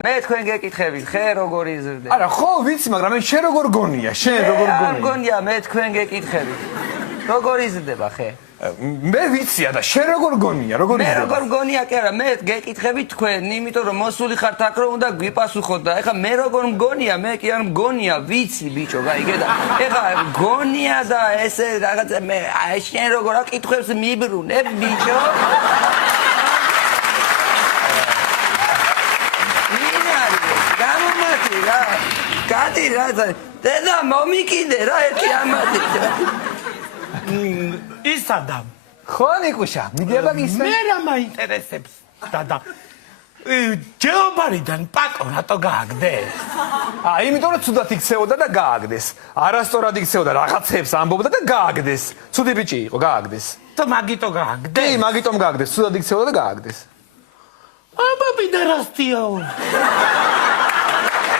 მე თქვენ გეკითხებით, ხე როგორ იზრდე? არა, ხო, ვიცი, მაგრამ მე შენ როგორ გონია, შენ როგორ არ გონია? მგონია, მე თქვენ გეკითხებით. როგორ იზრდება ხე? მე ვიცია და შენ როგორ გონია, როგორ მე იზრდება? როგორ მგონია კი არა, მე გეკითხებით თქვენ, იმიტომ რომ მოსული ხართ აქ რომ უნდა გვიპასუხოთ და ეხლა მე როგორ მგონია, მე კი არ მგონია, ვიცი ბიჭო, გაიგე და ეხლა გონია და ესე რაღაცა მე შენ როგორ აკითხვებს მიბრუნებ ბიჭო? გამომატი რა, გადი რა, დედა მომიკიდე რა, ერთი ამათი. ის ადამ. ხო, ნიკუშა, მიდიაბა გისმენ? მე რა მაინტერესებს დადა. ჯეობარიდან პაკო რატო გააგდეს? იმიტომ რომ ცუდად იქცეოდა და გააგდეს. არასწორად იქცეოდა, რაღაცებს ამბობდა და გააგდეს. ცუდი ბიჭი იყო, გააგდეს. თუ მაგიტო კი, გააგდეს? მაგიტომ გააგდეს, ცუდად იქცეოდა და გააგდეს. აბა პიდარასტიაო.